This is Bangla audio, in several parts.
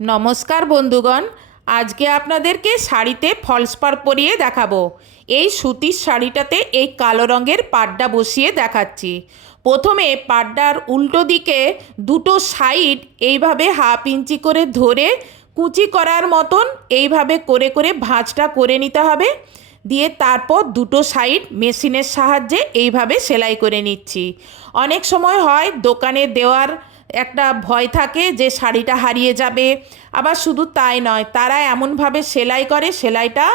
নমস্কার বন্ধুগণ, আজকে আপনাদেরকে শাড়িতে ফলস পার পরিয়ে দেখাবো। এই সুতির শাড়িটাতে এই কালো রঙের পাড্ডা বসিয়ে দেখাচ্ছি। প্রথমে পাড্ডার উল্টো দিকে দুটো সাইড এইভাবে হাফ ইঞ্চি করে ধরে কুচি করার মতন এইভাবে করে করে ভাঁজটা করে নিতে হবে। দিয়ে তারপর দুটো সাইড মেশিনের সাহায্যে এইভাবে সেলাই করে নিচ্ছি। অনেক সময় হয় দোকানে দেওয়ার একটা ভয় থাকে যে শাড়িটা হারিয়ে যাবে। আবার শুধু তাই নয়, তারা এমনভাবে সেলাই করে, সেলাইটা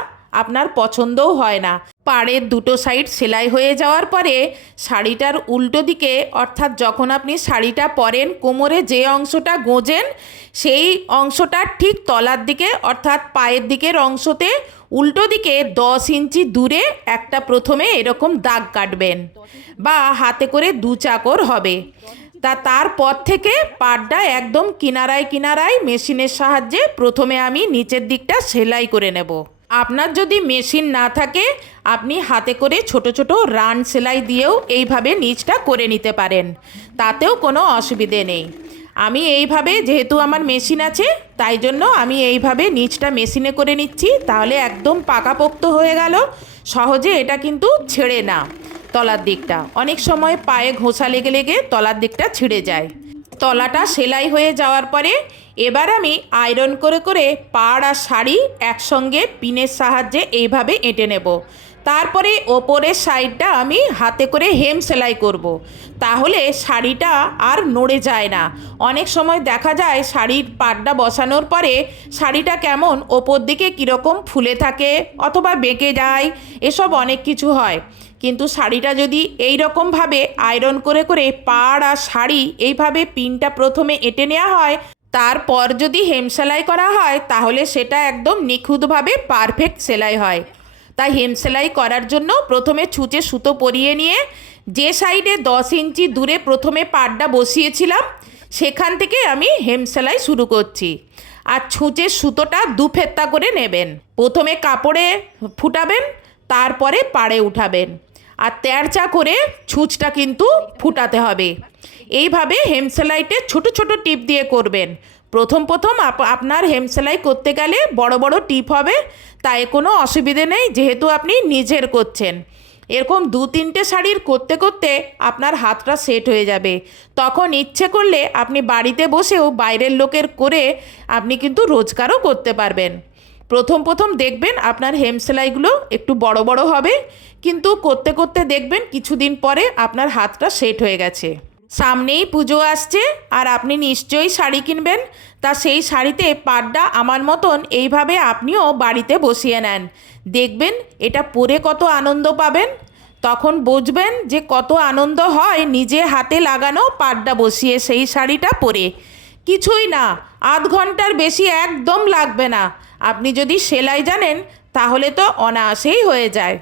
আপনার পছন্দও হয় না। পাড়ের দুটো সাইড সেলাই হয়ে যাওয়ার পরে শাড়িটার উল্টো দিকে, অর্থাৎ যখন আপনি শাড়িটা পরেন, কোমরে যে অংশটা গোজেন, সেই অংশটার ঠিক তলার দিকে, অর্থাৎ পায়ের দিকের অংশতে উল্টো দিকে দশ ইঞ্চি দূরে একটা প্রথমে এরকম দাগ কাটবেন বা হাতে করে দু চাকর হবে। তা তারপর থেকে পাড়টা একদম কিনারায় কিনারায় মেশিনের সাহায্যে প্রথমে আমি নিচের দিকটা সেলাই করে নেব। আপনার যদি মেশিন না থাকে, আপনি হাতে করে ছোট ছোট রান সেলাই দিয়েও এইভাবে নিচটা করে নিতে পারেন। তাতেও কোনো অসুবিধে নেই। আমি এইভাবে যেহেতু আমার মেশিন আছে, তাই জন্য আমি এইভাবে নিচটা মেশিনে করে নিচ্ছি। তাহলে একদম পাকাপোক্ত হয়ে গেল। সহজে এটা কিন্তু ছেড়ে না তলার দিকটা। অনেক সময় পায়ে ঘোষা লেগে লেগে তলার দিকটা ছিঁড়ে যায়। তলাটা সেলাই হয়ে যাওয়ার পরে এবার আমি আয়রন করে করে পাড় আর শাড়ি একসঙ্গে পিনের সাহায্যে এইভাবে এঁটে নেব। তারপরে ওপরের সাইডটা আমি হাতে করে হেম সেলাই করব। তাহলে শাড়িটা আর নড়ে যায় না। অনেক সময় দেখা যায় শাড়ির পাড়টা বসানোর পরে শাড়িটা কেমন ওপর দিকে কীরকম ফুলে থাকে অথবা বেঁকে যায়, এসব অনেক কিছু হয়। কিন্তু শাড়িটা যদি এই রকমভাবে আয়রন করে করে পাড় আর শাড়ি এইভাবে পিনটা প্রথমে এঁটে নেওয়া হয়, তারপর যদি হেম সেলাই করা হয়, তাহলে সেটা একদম নিখুঁতভাবে পারফেক্ট সেলাই হয়। তাই হেম সেলাই করার জন্য প্রথমে ছুঁচে সুতো পরিয়ে নিয়ে যে সাইডে দশ ইঞ্চি দূরে প্রথমে পাড়টা বসিয়েছিলাম, সেখান থেকে আমি হেম সেলাই শুরু করছি। আর ছুঁচের সুতোটা দু ফেত্তা করে নেবেন। প্রথমে কাপড়ে ফুটাবেন, তারপরে পাড়ে উঠাবেন। আর তেরচা করে ছুঁচটা কিন্তু ফুটাতে হবে। এইভাবে হেম সেলাইতে ছোট ছোট টিপ দিয়ে করবেন। প্রথম প্রথম আপ- আপনার হেম সেলাই করতে গেলে বড় বড় টিপ হবে, তাই কোনো অসুবিধে নেই, যেহেতু আপনি নিজের করছেন। এরকম দু তিনটে শাড়ির করতে করতে আপনার হাতটা সেট হয়ে যাবে। তখন ইচ্ছে করলে আপনি বাড়িতে বসেও বাইরের লোকের করে আপনি কিন্তু রোজগারও করতে পারবেন। প্রথম প্রথম দেখবেন আপনার হেম সেলাইগুলো একটু বড় বড় হবে, কিন্তু করতে করতে দেখবেন কিছুদিন পরে আপনার হাতটা সেট হয়ে গেছে। সামনেই পুজো আসছে আর আপনি নিশ্চয়ই শাড়ি কিনবেন। তা সেই শাড়িতে পাড়টা আমার মতন এইভাবে আপনিও বাড়িতে বসিয়ে নেন। দেখবেন এটা পরে কত আনন্দ পাবেন। তখন বুঝবেন যে কত আনন্দ হয় নিজে হাতে লাগানো পাড়টা বসিয়ে সেই শাড়িটা পরে। কিছুই না, আধ ঘণ্টার বেশি একদম লাগবে না। আপনি যদি সেলাই জানেন, তাহলে তো অনায়াসেই হয়ে যায়।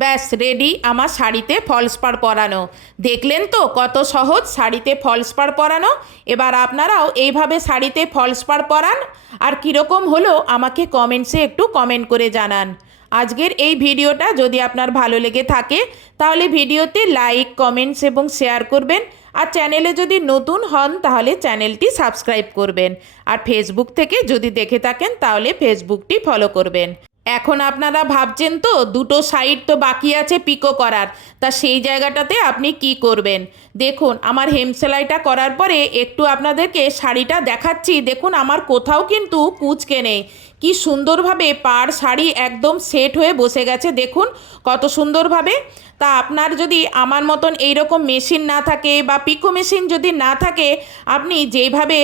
ব্যাস রেডি আমার শাড়িতে ফলস পাড় পরানো। দেখলেন তো কত সহজ, শাড়িতে ফলস পাড় পরানো? এবার আপনারাও এইভাবে শাড়িতে ফলস পাড় পরান। আর কীরকম হলো আমাকে কমেন্টসে একটু কমেন্ট করে জানান। আজকের এই ভিডিওটা যদি আপনার ভালো লেগে থাকে, তাহলে ভিডিওতে লাইক কমেন্টস এবং শেয়ার করবেন। আর চ্যানেলে যদি নতুন হন, তাহলে চ্যানেলটি সাবস্ক্রাইব করবেন। আর ফেসবুক থেকে যদি দেখে থাকেন, তাহলে ফেসবুকটি ফলো করবেন। এখন আপনারা ভাবছেন তো, দুটো সাইড তো বাকি আছে পিকো করার। তা সেই জায়গাটাতে আপনি কি করবেন? দেখুন, আমার হেম সেলাইটা করার পরে একটু আপনাদেরকে শাড়িটা দেখাচ্ছি। দেখুন, আমার কোথাও কিন্তু কুচকে নেই। কি সুন্দরভাবে পাড় শাড়ি একদম সেট হয়ে বসে গেছে, দেখুন কত সুন্দরভাবে। তা আপনার যদি আমার মতন এইরকম মেশিন না থাকে বা পিকো মেশিন যদি না থাকে, আপনি যেইভাবে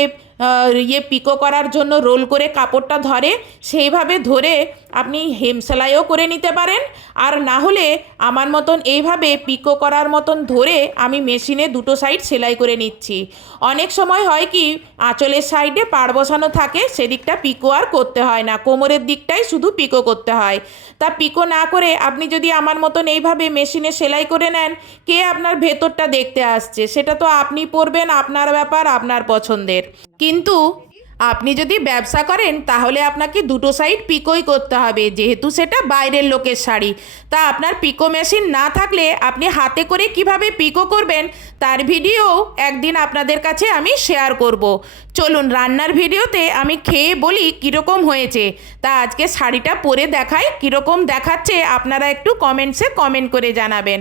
ইয়ে পিকো করার জন্য রোল করে কাপড়টা ধরে, সেইভাবে ধরে আপনি হেম সেলাইও করে নিতে পারেন। আর না হলে আমার মতন এইভাবে পিকো করার মতন ধরে আমি মেশিনে দুটো সাইড সেলাই করে নিচ্ছি। অনেক সময় হয় কি, আঁচলের সাইডে পাড় বসানো থাকে, সেদিকটা পিকো আর করতে হয় না, কোমরের দিকটাই শুধু পিকো করতে হয়। তা পিকো না করে আপনি যদি আমার মতন এইভাবে মেশিনে সেলাই করে নেন, কে আপনার ভেতরটা দেখতে আসছে? সেটা তো আপনি পরবেন, আপনার ব্যাপার, আপনার পছন্দের। কিন্তু আপনি যদি ব্যবসা করেন, তাহলে আপনাকে দুটো সাইড পিকোই করতে হবে, যেহেতু সেটা বাইরের লোকের শাড়ি। তা আপনার পিকো মেশিন না থাকলে আপনি হাতে করে কীভাবে পিকো করবেন, তার ভিডিও একদিন আপনাদের কাছে আমি শেয়ার করব। চলুন, রান্নার ভিডিওতে আমি খেয়ে বলি কীরকম হয়েছে। তা আজকে শাড়িটা পরে দেখাই, কীরকম দেখাচ্ছে আপনারা একটু কমেন্টসে কমেন্ট করে জানাবেন।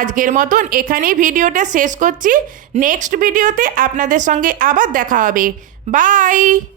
আজকের মতন এখানেই ভিডিওটা শেষ করছি। নেক্সট ভিডিওতে আপনাদের সঙ্গে আবার দেখা হবে। Bye.